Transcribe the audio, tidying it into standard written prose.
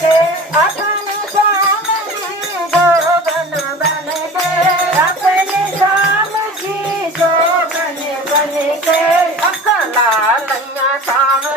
के अपने श्याम जी जोगन बन के अपने श्याम जी जोगन बन के अकला लैया श्याम